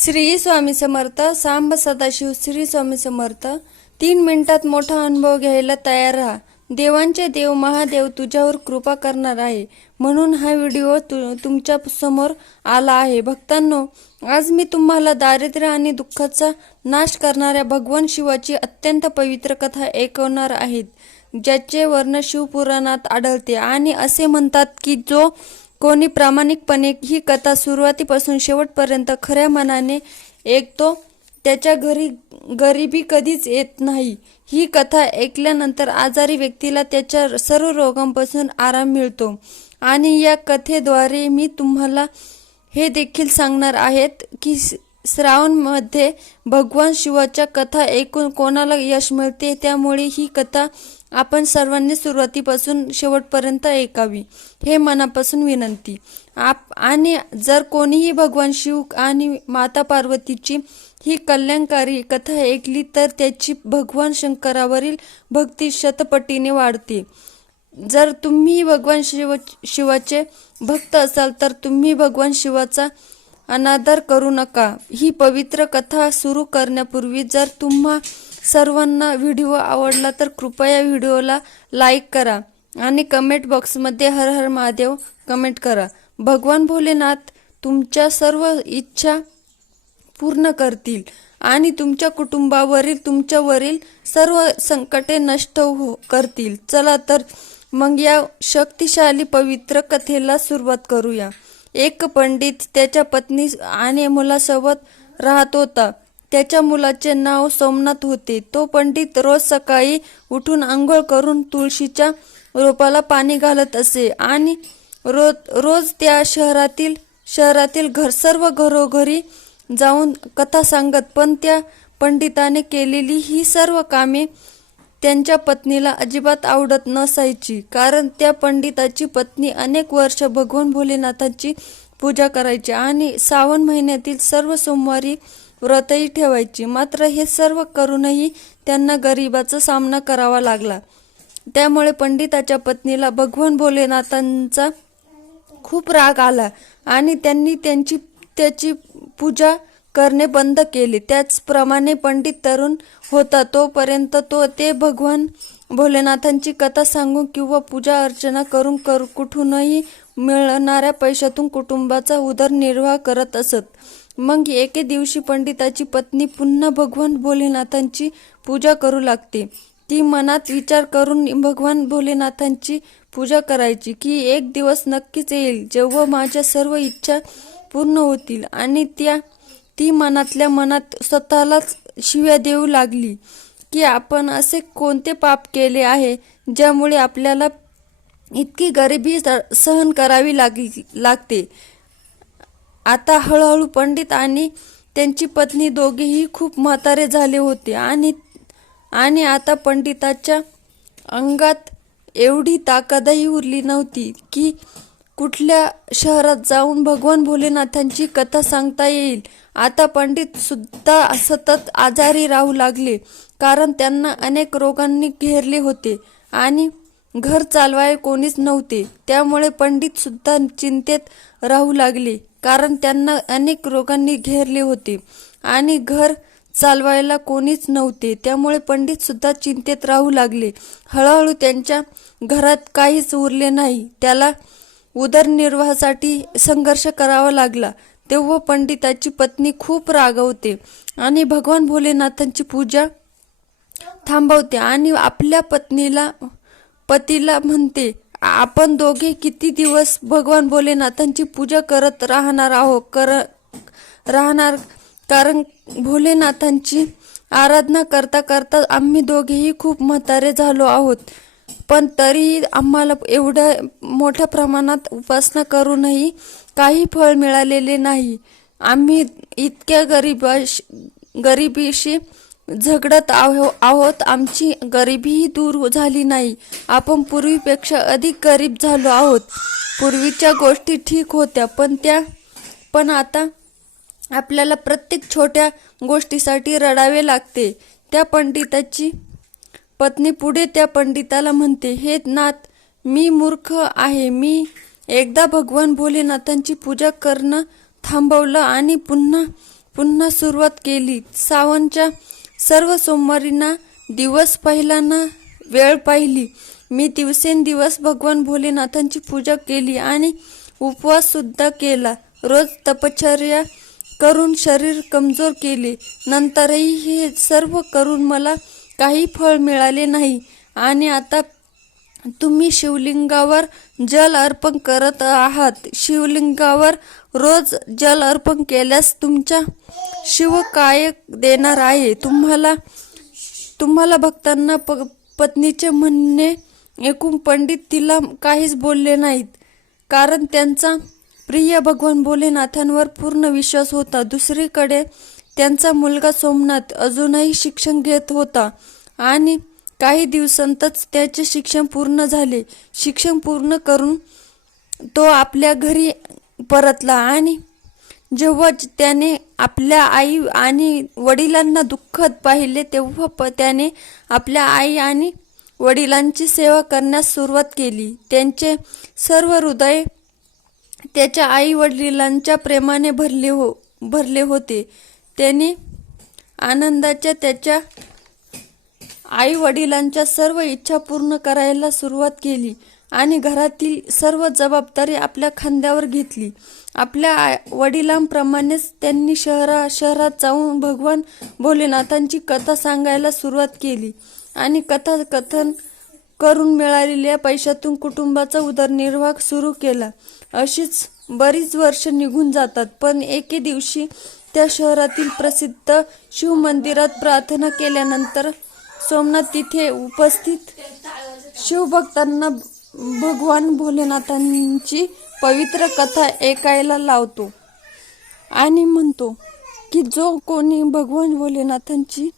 श्री स्वामी समर्थ सांब सदाशिव श्री स्वामी समर्थ. तीन मिनिटात मोठा अनुभव घ्यायला तयार राहा. देवांचे देव महादेव तुझ्यावर कृपा करणार आहे. म्हणून हा व्हिडिओ तु तुमच्यासमोर आला आहे. भक्तांनो आज मी तुम्हाला दारिद्र्य आणि दुःखाचा नाश करणाऱ्या भगवान शिवाची अत्यंत पवित्र कथा ऐकवणार आहेत ज्याचे वर्ण शिवपुराणात आढळते. आणि असे म्हणतात की जो कोणी प्रामाणिकपणे ही कथा सुरुवातीपासून शेवटपर्यंत खऱ्या मनाने ऐकतो त्याच्या घरी गरिबी कधीच येत नाही. ही कथा ऐकल्यानंतर आजारी व्यक्तीला त्याच्या सर्व रोगांपासून आराम मिळतो. आणि या कथेद्वारे मी तुम्हाला हे देखील सांगणार आहेत की श्रावणमध्ये भगवान शिवाच्या कथा ऐकून कोणाला यश मिळते त्यामुळे ही कथा आपण सर्वांनी सुरुवातीपासून शेवटपर्यंत ऐकावी हे मनापासून विनंती. आप आणि जर कोणीही भगवान शिव आणि माता पार्वतीची ही कल्याणकारी कथा ऐकली तर त्याची भगवान शंकरावरील भक्ती शतपटीने वाढते. जर तुम्ही भगवान शिव शिवाचे भक्त असाल तर तुम्ही भगवान शिवाचा अनादर करू नका. ही पवित्र कथा सुरू करण्यापूर्वी जर तुम्हा सर्वांना व्हिडिओ आवडला तर कृपया व्हिडिओला लाईक करा आणि कमेंट बॉक्समध्ये हर हर महादेव कमेंट करा. भगवान भोलेनाथ तुमच्या सर्व इच्छा पूर्ण करतील आणि तुमच्या कुटुंबावरील तुमच्यावरील सर्व संकटे नष्ट हो करतील. चला तर मग या शक्तिशाली पवित्र कथेला सुरुवात करूया. एक पंडित त्याच्या पत्नी आणि मुलासोबत राहत होता. त्याच्या मुलाचे नाव सोमनाथ होते. तो पंडित रोज सकाळी उठून आंघोळ करून तुळशीच्या रोपाला पाणी घालत असे आणि रोज रोज त्या शहरातील शहरातील घर सर्व घरोघरी जाऊन कथा सांगत. पण त्या पंडिताने केलेली ही सर्व कामे त्यांच्या पत्नीला अजिबात आवडत नसायची. कारण त्या पंडिताची पत्नी अनेक वर्ष भगवान भोलेनाथाची पूजा करायची आणि श्रावण महिन्यातील सर्व सोमवारी व्रतही ठेवायची. मात्र हे सर्व करूनही त्यांना गरिबाचा सामना करावा लागला. त्यामुळे पंडिताच्या पत्नीला भगवान भोलेनाथांचा खूप राग आला आणि त्यांनी त्यांची त्याची पूजा करणे बंद केले. त्याचप्रमाणे पंडित तरुण होता तोपर्यंत तो ते भगवान भोलेनाथांची कथा सांगून किंवा पूजा अर्चना करून कर कुठूनही मिळणाऱ्या पैशातून कुटुंबाचा उदरनिर्वाह करत असत. मग एके दिवशी पंडिताची पत्नी पुन्हा भगवान भोलेनाथांची पूजा करू लागते. ती मनात विचार करून भगवान भोलेनाथांची पूजा करायची की एक दिवस नक्कीच येईल जेव्हा माझ्या सर्व इच्छा पूर्ण होतील आणि त्या ती मनातल्या मनात स्वतःलाच शिव्या देऊ लागली की आपण असे कोणते पाप केले आहे ज्यामुळे आपल्याला इतकी गरिबी स- सहन करावी लागली लागते. आता हळूहळू पंडित आणि त्यांची पत्नी दोघेही खूप म्हातारे झाले होते. आणि आणि आता पंडिताच्या अंगात एवढी ताकदही उरली नव्हती की कुठल्या शहरात जाऊन भगवान भोलेनाथांची कथा सांगता येईल. आता पंडित सुद्धा सतत आजारी राहू लागले कारण त्यांना अनेक रोगांनी घेरले होते आणि घर चालवाय कोणीच नव्हते. त्यामुळे पंडित सुद्धा चिंतेत राहू लागले. कारण त्यांना अनेक रोगांनी घेरले होते. आणि घर चालवायला कोणीच नव्हते. त्यामुळे पंडित सुद्धा चिंतेत राहू लागले. हळूहळू त्यांच्या घरात काहीच उरले नाही. त्याला उदरनिर्वाहासाठी संघर्ष करावा लागला. तेव्हा पंडिताची पत्नी खूप रागवते आणि भगवान भोलेनाथांची पूजा थांबवते आणि आपल्या पत्नीला पतीला म्हणते आपण दोघे किती दिवस भगवान भोलेनाथांची पूजा करत राहणार आहोत? कर राहणार. कारण भोलेनाथांची आराधना करता करता आम्ही दोघेही खूप म्हातारे झालो आहोत. पण तरीही आम्हाला एवढ्या मोठ्या प्रमाणात उपासना करूनही काही फळ मिळालेले नाही. आम्ही इतक्या गरीबाश गरिबीशी झगडत आहो आहोत. आमची गरिबीही दूर झाली नाही. आपण पूर्वीपेक्षा अधिक गरीब झालो आहोत. पूर्वीच्या गोष्टी ठीक होत्या पण त्या पण आता आपल्याला प्रत्येक छोट्या गोष्टीसाठी रडावे लागते. त्या पंडिताची पत्नी पुढे त्या पंडिताला म्हणते हे नाथ मी मूर्ख आहे. मी एकदा भगवान भोलेनाथांची पूजा करणं थांबवलं आणि पुन्हा पुन्हा सुरुवात केली. सावनच्या सर्व सोमवारींना दिवस पहिलांना वेळ पाहिली. मी दिवसेंदिवस भगवान भोलेनाथांची पूजा केली आणि उपवाससुद्धा केला. रोज तपश्चर्या करून शरीर कमजोर केले. नंतरही हे सर्व करून मला काही फळ मिळाले नाही. आणि आता तुम्ही शिवलिंगावर जल अर्पण करत आहात. शिवलिंगावर रोज जल अर्पण केल्यास तुमच्या शिव काय देणार आहे? तुम्हाला तुम्हाला भक्तांना प पत्नीचे म्हणणे ऐकून पंडित तिला काहीच बोलले नाहीत. कारण त्यांचा प्रिय भगवान भोलेनाथांवर पूर्ण विश्वास होता. दुसरीकडे त्यांचा मुलगा सोमनाथ अजूनही शिक्षण घेत होता आणि काही दिवसांतच त्याचे शिक्षण पूर्ण झाले. शिक्षण पूर्ण करून तो आपल्या घरी परतला आणि जेव्हा त्याने आपल्या आई आणि वडिलांना दुःखद पाहिले तेव्हा प त्याने आपल्या आई आणि वडिलांची सेवा करण्यास सुरुवात केली. त्यांचे सर्व हृदय त्याच्या आई वडिलांच्या प्रेमाने भरले हो भरले होते. त्याने आनंदाच्या त्याच्या आई वडिलांच्या सर्व इच्छा पूर्ण करायला सुरुवात केली. आणि घरातील सर्व जबाबदारी आपल्या खांद्यावर घेतली. आपल्या आय वडिलांप्रमाणेच त्यांनी शहरा शहरात जाऊन भगवान भोलेनाथांची कथा सांगायला सुरुवात केली. आणि कथा कथन करून मिळालेल्या पैशातून कुटुंबाचा उदरनिर्वाह सुरू केला. अशीच बरीच वर्ष निघून जातात पण एके दिवशी त्या शहरातील प्रसिद्ध शिव मंदिरात प्रार्थना केल्यानंतर सोमनाथ तिथे उपस्थित शिवभक्तांना भगवान भोलेनाथांची पवित्र कथा ऐकायला लावतो. आणि म्हणतो की जो कोणी भगवान भोलेनाथांची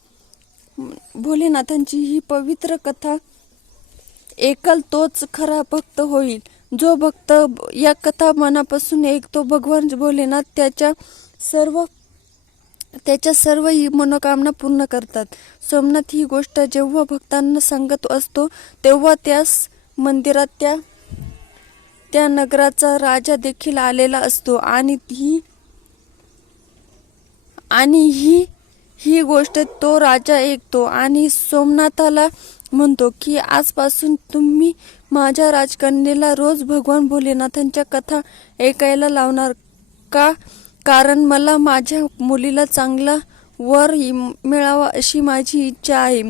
भोलेनाथांची ही पवित्र कथा एकल तोच खरा भक्त होईल. जो भक्त या कथा मनापासून ऐकतो भगवान भोलेनाथ त्याच्या सर्व त्याच्या सर्व ही मनोकामना पूर्ण करतात. सोमनाथ ही गोष्ट जेव्हा भक्तांना सांगत असतो तेव्हा त्यास मंदिरात त्या त्या नगराचा राजा देखील आलेला असतो. आणि ही आणि ही ही गोष्ट तो राजा ऐकतो आणि सोमनाथाला म्हणतो की आजपासून तुम्ही माझ्या राजकन्येला रोज भगवान भोलेनाथांच्या कथा ऐकायला लावणार का? कारण मला माझ्या मुलीला चांगला वर मिळावा अशी माझी इच्छा आहे.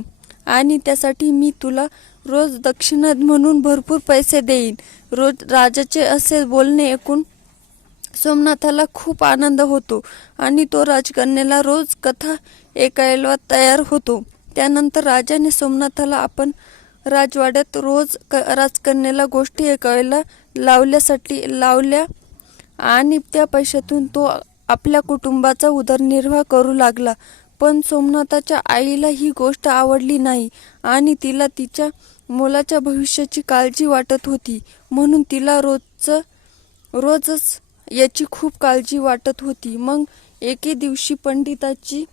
आणि त्यासाठी मी तुला रोज दक्षिणा म्हणून भरपूर पैसे देईन. रोज राजाचे असे बोलणे ऐकून सोमनाथाला खूप आनंद होतो आणि तो राजकन्याला रोज कथा ऐकायला तयार होतो. त्यानंतर राजाने सोमनाथाला आपण राजवाड्यात रोज क राजकन्याला गोष्टी ऐकायला लावल्यासाठी लावल्या आणि त्या पैशातून तो आपल्या कुटुंबाचा उदरनिर्वाह करू लागला. पण सोमनाथाच्या आईला ही गोष्ट आवडली नाही आणि तिला तिच्या मुलाच्या भविष्याची काळजी वाटत होती. म्हणून तिला रोजचं रोजच याची खूप काळजी वाटत होती. मग एके दिवशी पंडिताची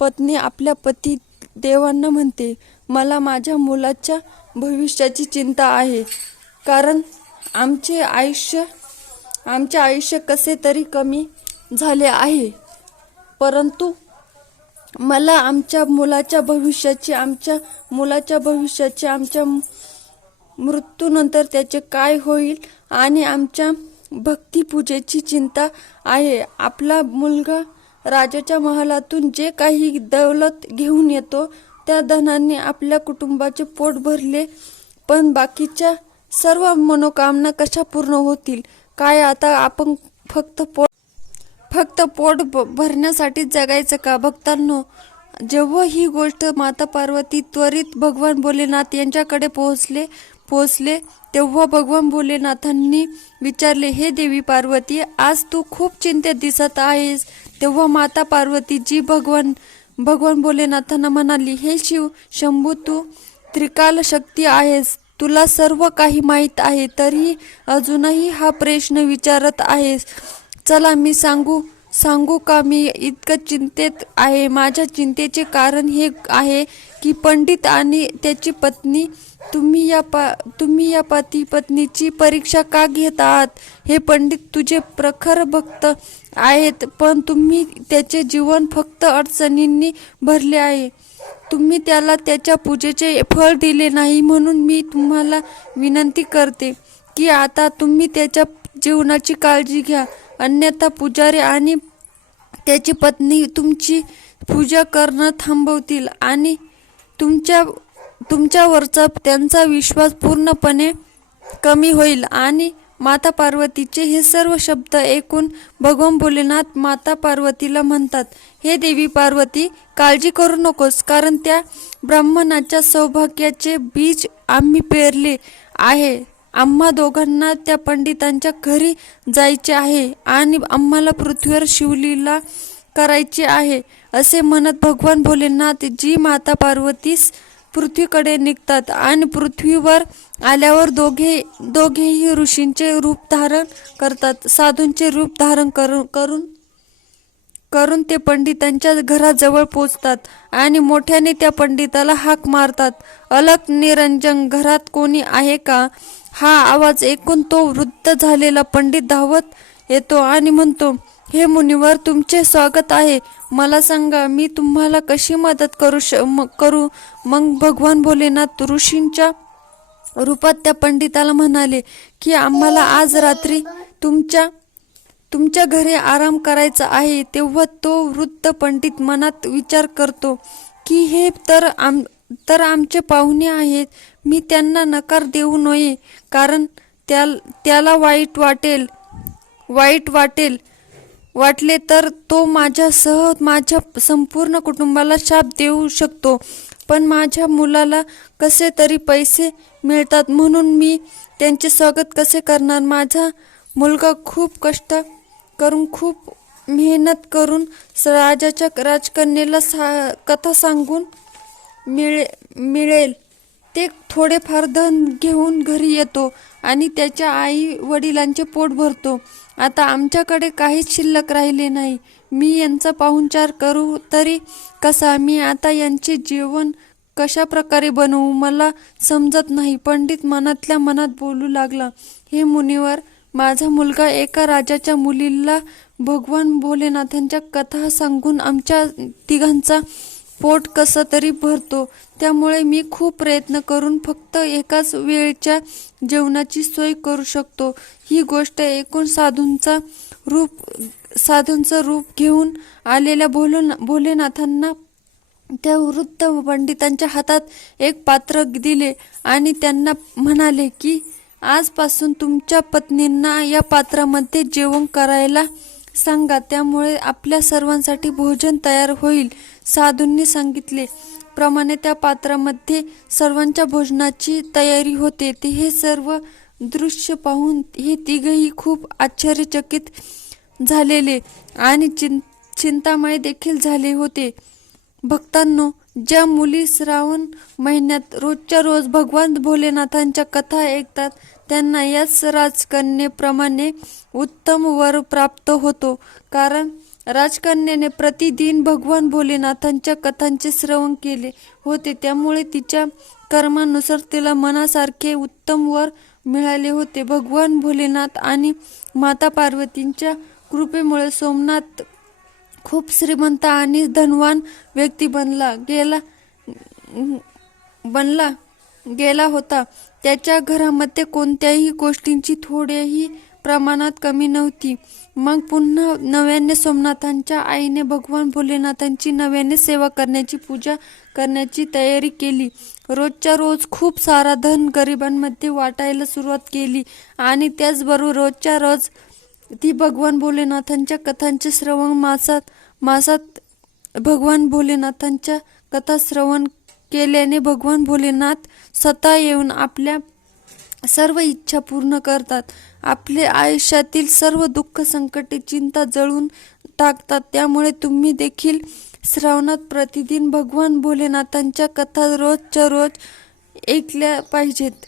पत्नी आपल्या पती देवांना म्हणते मला माझ्या मुलाच्या भविष्याची चिंता आहे. कारण आमचे आयुष्य आमचे आयुष्य कसे तरी कमी झाले आहे. परंतु मला आमच्या मुलाच्या भविष्याची आमच्या मुलाच्या भविष्याची आमच्या मृत्यूनंतर त्याचे काय होईल आणि आमच्या भक्तिपूजेची चिंता आहे. आपला मुलगा राजाच्या महालातून जे काही दौलत घेऊन येतो त्या धनाने आपल्या कुटुंबाचे पोट भरले. पण बाकीच्या सर्व मनोकामना कशा पूर्ण होतील? काय आता आपण फक्त पोट फक्त पोट भरण्यासाठीच जगायचं का? भक्तांनो जेव्हा ही गोष्ट माता पार्वती त्वरित भगवान भोलेनाथ यांच्याकडे पोहोचले पोहोचले तेव्हा भगवान भोलेनाथांनी विचारले हे देवी पार्वती आज तू खूप चिंतेत दिसत आहेस. तेव्हा माता पार्वती जी भगवान भगवान भोलेनाथांना म्हणाली हे शिव शंभू तू त्रिकाल शक्ती आहेस. तुला सर्व काही माहीत आहे तरी अजूनही हा प्रश्न विचारत आहेस. चला मी सांगू सांगू का मी इतकं चिंतेत आहे? माझ्या चिंतेचे कारण हे आहे की पंडित आणि त्याची पत्नी तुम्ही या पा तुम्ही या पती पत्नीची परीक्षा का घेत आहात? हे पंडित तुझे प्रखर भक्त आहेत पण तुम्ही त्याचे जीवन फक्त अडचणींनी भरले आहे. तुम्ही त्याला त्याच्या पूजेचे फळ दिले नाही म्हणून मी तुम्हाला विनंती करते की आता तुम्ही त्याच्या जीवनाची काळजी घ्या. अन्यथा पुजारी आणि त्याची पत्नी तुमची पूजा करणं थांबवतील आणि तुमच्या तुमच्यावरचा त्यांचा विश्वास पूर्णपणे कमी होईल. आणि माता पार्वतीचे हे सर्व शब्द ऐकून भगवान भोलेनाथ माता पार्वतीला म्हणतात हे देवी पार्वती काळजी करू नकोस कारण त्या ब्राह्मणाच्या सौभाग्याचे बीज आम्ही पेरले आहे. आम्हा दोघांना त्या पंडितांच्या घरी जायचे आहे आणि आम्हाला पृथ्वीवर शिवलीला करायची आहे असे म्हणत भगवान भोलेनाथ जी माता पार्वतीस पृथ्वीकडे निघतात आणि पृथ्वीवर आल्यावर दोघे दोघेही ऋषींचे रूप धारण करतात साधूंचे रूप धारण करून करून करून ते पंडितांच्या घराजवळ पोचतात आणि मोठ्याने त्या पंडिताला हाक मारतात. अलक निरंजन घरात कोणी आहे का? हा आवाज ऐकून तो वृद्ध झालेला पंडित धावत येतो आणि म्हणतो हे मुनिवर तुमचे स्वागत आहे. मला सांगा मी तुम्हाला कशी मदत करू श म- करू? मग भगवान भोलेनाथ ऋषींच्या रूपात त्या पंडिताला म्हणाले की आम्हाला आज रात्री तुमच्या तुमच्या घरी आराम करायचा आहे तेव्हा तो वृद्ध पंडित मनात विचार करतो की हे तर आम तर आमचे पाहुणे आहेत. मी त्यांना नकार देऊ नये कारण त्या त्याला वाईट वाटेल वाईट वाटेल. वाटले तर तो माझ्यासह माझ्या संपूर्ण कुटुंबाला शाप देऊ शकतो पण माझ्या मुलाला कसे तरी पैसे मिळतात म्हणून मी त्यांचे स्वागत कसे करणार? माझा मुलगा खूप कष्ट करून खूप मेहनत करून राजाच्या राजकन्येला सा कथा सांगून मिळे मिळेल. ते थोडेफार धन घेऊन घरी येतो आणि त्याच्या आई वडिलांचे पोट भरतो. आता आमच्याकडे काहीच शिल्लक राहिले नाही. मी यांचा पाहुणचार करू तरी कसा? मी आता यांचे जेवण कशा प्रकारे बनवू? मला समजत नाही. पंडित मनातल्या मनात बोलू लागला. हे मुनिवर माझा मुलगा एका राजाच्या मुलीला भगवान भोलेनाथांच्या कथा सांगून आमच्या तिघांचा पोट कसं तरी भरतो. त्यामुळे मी खूप प्रयत्न करून फक्त एकाच वेळच्या जेवणाची सोय करू शकतो. ही गोष्ट एकूण साधूंचा रूप साधूंचं रूप घेऊन आलेल्या भोलन भोलेनाथांना त्या वृद्ध पंडितांच्या हातात एक पात्र दिले आणि त्यांना म्हणाले की आजपासून तुमच्या पत्नींना या पात्रामध्ये जेवण करायला सांगा. त्यामुळे आपल्या सर्वांसाठी भोजन तयार होईल साधूंनी सांगितले. प्रमाणे त्या पात्रामध्ये सर्वांच्या भोजनाची तयारी होते. ते हे सर्व दृश्य पाहून हे तिघही खूप आश्चर्यचकित झालेले आणि चिं चिंतामय देखील झाले होते. भक्तांनो ज्या मुली श्रावण महिन्यात रोजच्या रोज भगवान भोलेनाथांच्या कथा ऐकतात त्यांना याच राजकन्येप्रमाणे उत्तम वर प्राप्त होतो. कारण राजकन्याने प्रतिदिन भगवान भोलेनाथांच्या कथांचे श्रवण केले होते. त्यामुळे तिच्या कर्मानुसार तिला मनासारखे उत्तम वर मिळाले होते. भगवान भोलेनाथ आणि माता पार्वतींच्या कृपेमुळे सोमनाथ खूप श्रीमंत आणि धनवान व्यक्ती बनला गेला बनला गेला होता. त्याच्या घरामध्ये कोणत्याही गोष्टींची थोड्याही प्रमाणात कमी नव्हती. मग पुन्हा नव्याने सोमनाथांच्या आईने भगवान भोलेनाथांची नव्याने सेवा करण्याची पूजा करण्याची तयारी केली. रोजच्या रोज खूप सारा धन गरिबांमध्ये वाटायला सुरुवात केली आणि त्याचबरोबर रोजच्या रोज ती भगवान भोलेनाथांच्या कथांचे श्रवण मासात मासात भगवान भोलेनाथांच्या कथा श्रवण केल्याने भगवान भोलेनाथ स्वतः येऊन आपल्या सर्व इच्छा पूर्ण करतात. आपले आयुष्यातील सर्व दुःख संकटे चिंता जळून टाकतात. त्यामुळे तुम्ही देखील श्रावणात प्रतिदिन भगवान भोलेनाथांच्या कथा रोजच्या रोज ऐकल्या पाहिजेत.